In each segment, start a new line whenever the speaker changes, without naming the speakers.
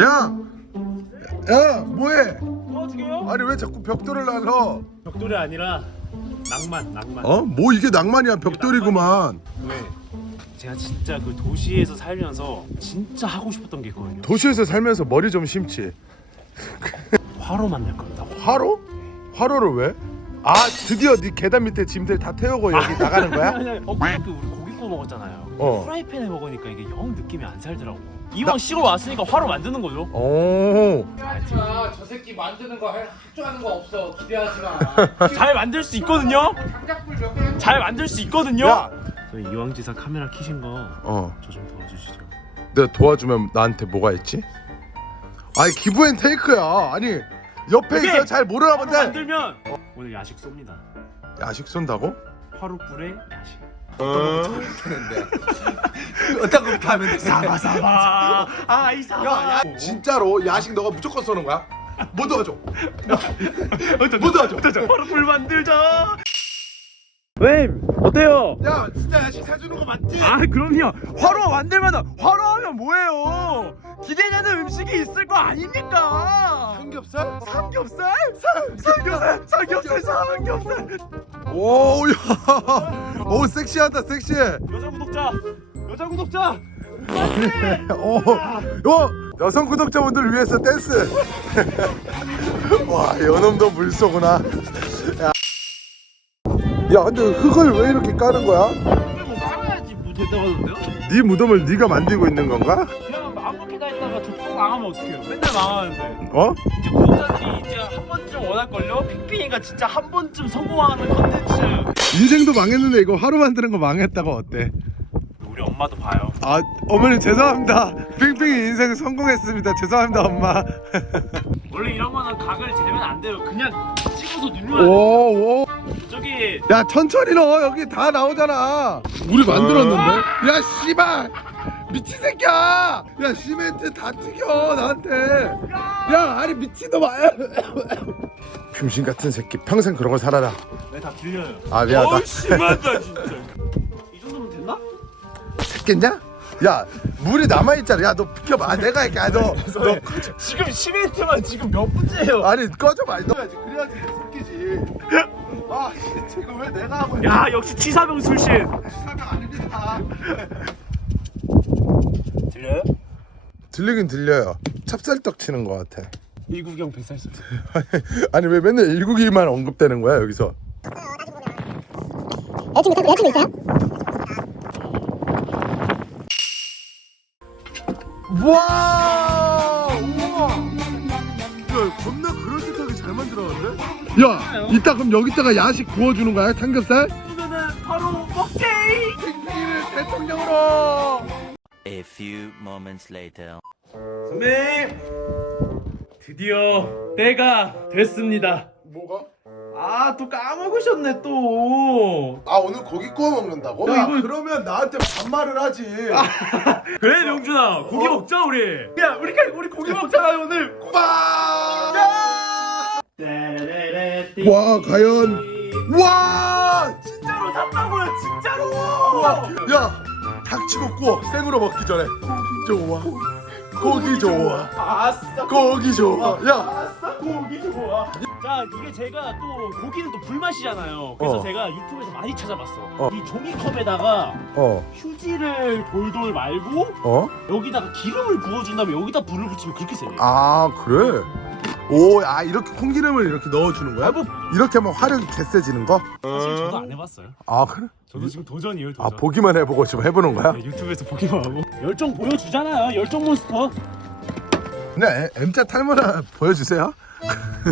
야! 야 뭐해?
도와주게요?
아니 왜 자꾸 벽돌을 날러?
벽돌이 아니라 낭만 낭만
어? 뭐 이게 낭만이야 벽돌이구만
왜? 제가 진짜 그 도시에서 살면서 진짜 하고 싶었던 게 있거든요
도시에서 살면서 머리 좀 심지
화로 만날 겁니다
화로? 화로를 왜? 아 드디어 네 계단 밑에 짐들 다 태우고 여기 나가는 거야?
아니 아니 어 그때 우리 고기 구워 먹었잖아요
어.
프라이팬에 먹으니까 이게 영 느낌이 안 살더라고 이왕 시골 왔으니까 화로 만드는 거죠
오
기대하지 마. 저 새끼 만드는 거할줄 아는 거 없어. 기대하지 마.
잘 만들 수 있거든요
장작불 몇 개.
잘 만들 수 있거든요
야!
저희 이왕지사 카메라 키신 거저어좀 도와주시죠
내가 도와주면 나한테 뭐가 있지? 아니 기브앤테이크야 아니 옆에
오케이.
있어 잘 모르나
화로
본데
만들면 오늘 야식 쏩니다
야식 쏜다고?
화로불에 야식
어떤 그렇게 하면 돼?
사바 사바 아이 사바
야, 야, 진짜로 야식 너가 무조건 쏘는 거야? 뭐 도와줘? 뭐 도와줘?
화로불 만들자 왜 어때요?
야, 진짜 야식 사주는 거 맞지?
아 그럼요 화로 만들면 화로 하면 뭐예요 기대되는 음식이 있을 거 아닙니까
삼겹살?
삼겹살? 삼겹살 삼겹살 삼겹살
오야 오 섹시하다 섹시해
여자 구독자 여자 구독자
오, 어, 여성 구독자분들 위해서 댄스. 와, 요놈도 물쏘구나. 야. 야, 근데 흙을 왜 이렇게 까는 거야?
뭐 깔아야지 뭐 된다고 하던데요?
네 무덤을 네가 만들고 있는 건가?
그냥 아무렇게나 했다가 저쪽 망하면 어떡해요 맨날 망하는데
어?
이제 구독자들이 이제 한 번쯤 원할걸요? 핑핑이가 진짜 한 번쯤 성공하는 컨텐츠
인생도 망했는데 이거 하루 만드는 거 망했다고 어때?
우리 엄마도 봐요
아, 어머니 죄송합니다. 핑핑이 인생 성공했습니다. 죄송합니다, 엄마.
원래 이런 거는 각을 재면 안 돼요 그냥 찍어서 돼
오, 오.
저기
야, 천천히 넣어. 여기 다 나오잖아. 우리 만들었는데. 야, 씨발. 미친 새끼야. 야, 시멘트 다 튀겨 나한테. 야, 아니 미친놈아. 병신 같은 새끼. 평생 그런 거 살아라.
왜 다 들려요
아, 미안하다.
어이 심하다 진짜 이 정도면 됐나?
새끼냐? 야, 물이 남아 있잖아. 야, 너 비켜봐. 아, 내가 할게. 아, 너, 너.
지금 시멘트만 지금 몇 분째예요
아니 꺼져봐. 너 해야지. 그래야지 섞이지. 아, 씨, 지금 왜 내가 하고 있냐?
야 역시 취사병 출신
사명 아닙니다.
들려요?
들리긴 들려요. 찹쌀떡 치는 것 같아.
일구경 뱃살소
아니 왜 맨날 일국이만 언급되는 거야 여기서?
여자친구 여자친구 있어요?
와, 잘 만들었는데? 야, 이따 그럼 여기다가 야식 구워주는 거야? 삼겹살?
그러면은 바로 먹게이
팽팽이를 대통령으로.
A few moments later.
선배님 드디어 때가 됐습니다
뭐가?
아 또 까먹으셨네 또
아 오늘 고기 구워 먹는다고?
야, 이거-
그러면 나한테 반말을 하지.
그래 명준아 고기 먹자 우리 야 우리 우리 고기 먹자 오늘
와, 와 과연? 와,
진짜로 샀다고요 진짜로!
야 닥치고 구워 생으로 먹기 전에. 좋아. 고기 좋아.
아싸.
고기 좋아. 야.
아싸 고기 좋아. 자 이게 제가 또 고기는 또 불맛이잖아요. 그래서
어.
제가 유튜브에서 많이 찾아봤어
어.
이 종이컵에다가
어,
휴지를 돌돌 말고
어?
여기다가 기름을 부어준 다음에 여기다 불을 붙이면 그렇게 세요.
아 그래? 오, 아 이렇게 콩기름을 이렇게 넣어주는 거야?
아, 뭐-
이렇게 하면 화력이 개세지는 거?
사실 저도 안 해봤어요
아 그래?
저도 지금 도전이에요
아
도전
보기만 해보고 지금 해보는 거야?
네, 유튜브에서 보기만 하고 열정 보여주잖아요 열정 몬스터
네, M자 탈모나 보여주세요.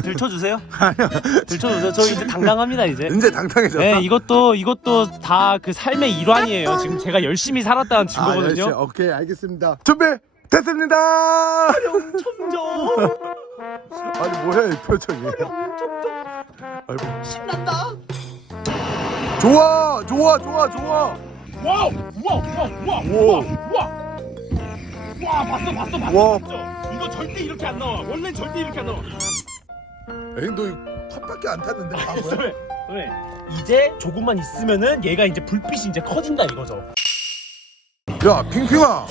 들춰주세요 들춰주세요 저 이제 당당합니다 이제
이제 당당해졌어.
네 이것도 이것도 다 그 삶의 일환이에요 지금 제가 열심히 살았다는
아,
증거거든요
오케이 알겠습니다. 준비 됐습니다.
점점
아니 뭐야 이 표정이? 아이고.
신난다
좋아, 좋아, 좋아, 좋아.
와우 와우 와우 와우
우와.
와우 와 봤어 봤어 봤어
와.
봤어. 이거 절대 이렇게 안 나와 원래 절대 이렇게 안 나와
에이 너 이거 컵밖에 안 탔는데 바보야?
왜? 왜? 이제 조금만 있으면은 얘가 이제 불빛이 이제 커진다 이거죠
야 핑핑아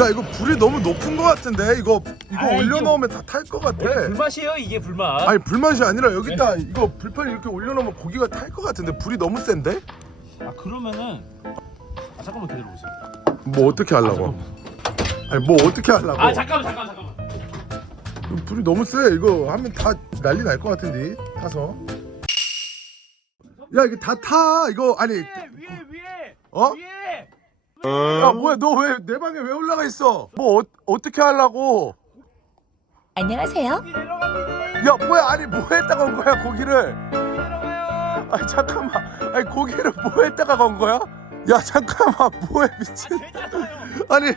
야 이거 불이 너무 높은 거 같은데 이거 이거
아이,
올려놓으면 다 탈 거 같아
불맛이에요 이게 불맛.
아니 불맛이 아니라 여기다 이거 불판 이렇게 올려놓으면 고기가 탈것 같은데 불이 너무 센데?
아 그러면은 아 잠깐만 기다려 보세요.
뭐 어떻게 하려고? 아니 뭐 어떻게 하려고?
아 잠깐만 잠깐만 잠깐만.
불이 너무 세 이거 하면 다 난리 날것 같은데 타서 야 이게 다 타 이거 아니
위에 위에 위에
어?
위에.
야 뭐야 너 왜 내 방에 왜 올라가 있어? 뭐 어, 어떻게 하려고?
안녕하세요.
야 뭐야 아니 뭐 했다가 온 거야 고기를? 아니 잠깐만 아니 고기를 뭐 했다가 건 거야? 야 잠깐만 뭐해 미친. 아니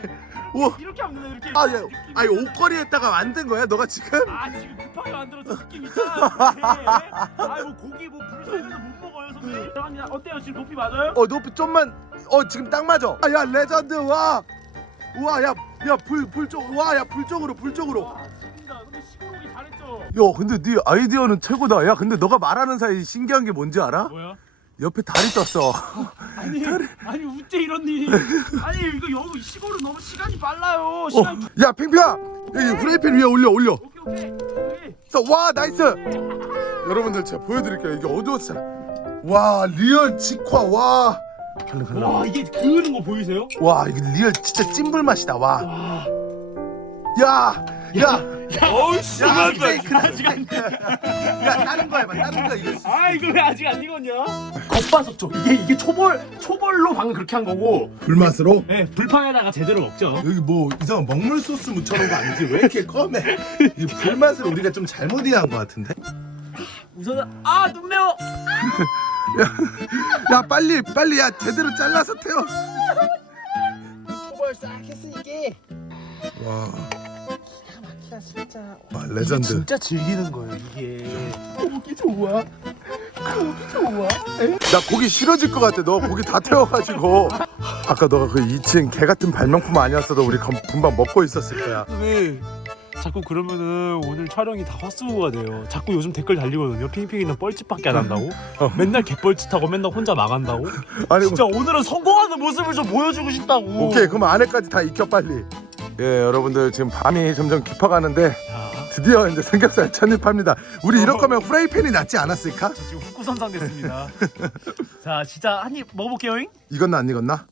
뭐
이렇게 하면 되나 이렇게.
아, 야, 아니 옷걸이에다가 만든 거야 너가 지금?
아 지금 급하게 만들어서 느낌 있잖아. 아뭐 고기 뭐 불새면서 못 먹어요 선배님. 어때요? 지금 높이 맞아요?
어 높이 좀만 어 지금 딱 맞아. 아, 야 레전드 와! 우와 야야불불 쪽와야불 쪽으로 불 쪽으로.
와 좋습니다. 근데 시골 오기 잘했죠.
야 근데 네 아이디어는 최고다. 야 근데 너가 말하는 사이 신기한 게 뭔지 알아?
뭐야?
옆에 다리 떴어.
아니 아니 우째 이런 일이 아니 이거 여기 시골은 너무 시간이 빨라요.
어,
시간이
야 핑핑아! 여기 후라이팬 위에 올려 올려.
오케이 오케이. 오케이
자, 와 나이스! 여러분들 제가 보여드릴게요. 이게 어두웠잖아 와 리얼 직화 와. 갈래 갈래
와 이게 그는 거 보이세요?
와 이게 리얼 진짜 찐불 맛이다
와.
와 야 야.
어우
야, 스테이크다.
아직 안
야 다른 거 해봐 다른 거 이거
아 이거 왜 아직 안 익었냐? 겉바속촉 이게 이게 초벌 초벌로 방금 그렇게 한 거고.
불맛으로?
네 불판에다가 제대로 먹죠.
여기 뭐 이상한 먹물 소스 묻혀놓은 거 아니지? 왜 이렇게 검해? 이 불맛을 우리가 좀 잘못 이해한 거 같은데?
아눈 매워
야 빨리 빨리 야 제대로 잘라서 태워.
초벌 싹 했으니까.
와,
막히다 진짜.
와 레전드.
진짜 즐기는 거예요 이게.
고기 좋아? 고기 좋아?
나 고기 싫어질 것 같아. 너 고기 다 태워가지고. 아까 너가 그 2층 개 같은 발명품 아니었어도 우리 검- 금방 먹고 있었을 거야.
왜 자꾸 그러면은 오늘 촬영이 다 헛수고가 돼요. 자꾸 요즘 댓글 달리거든요. 핑핑이는 뻘짓밖에 안 한다고.
어.
맨날 개뻘짓하고 맨날 혼자 망한다고.
아니
진짜 오늘은 성공하는 모습을 좀 보여주고 싶다고.
오케이 그럼 안에까지 다 익혀 빨리. 예 여러분들 지금 밤이 점점 깊어가는데
자,
드디어 이제 삼겹살 천입합니다. 우리 이럴 거면 프라이팬이 낫지 않았을까?
저 지금 후쿠선상 됐습니다. 자, 진짜 한 입 먹어볼게요. 잉?
익었나 안 익었나?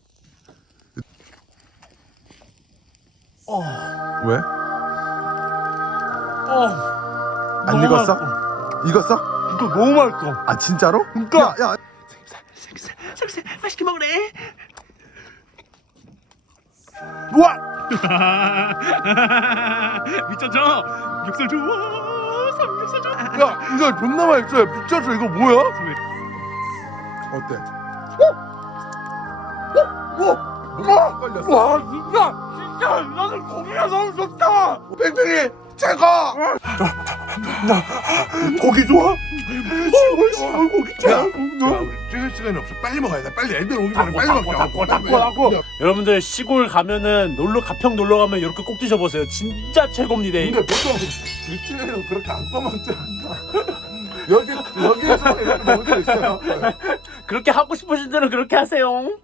어,
왜?
어.
안
너무
익었어?
맛있어.
익었어?
이거 너무 맛있어.
아 진짜로?
그러니까.
야, 야
삼겹살, 삼겹살 맛있게 먹으래. 우와! 미쳤죠? 육설 좋아. 삼겹살 좋아.
야 이거 존나 맛있어. 미쳤어 이거 뭐야? 어때? 오! 오! 걸렸어.
와, 진짜, 진짜 나는 고기가 너무 좋다.
뺑뺑이 최고!
고기 좋아?
어, 고기 최고! 야, 우리 찍을 시간이 없어. 빨리 먹어야 돼. 빨리 애들 오기 전에 빨리 먹자.
닫고, 닫고, 닫고. 여러분들 시골 가면은 놀러 가평 놀러 가면 이렇게 꼭 드셔보세요. 진짜 최고입니다.
근데 보통 미친애는 그렇게 안 꺼먹지 않나? 여기 여기에서 이렇게 먹을 수 있어요.
그렇게 하고 싶으신 대로 그렇게 하세요.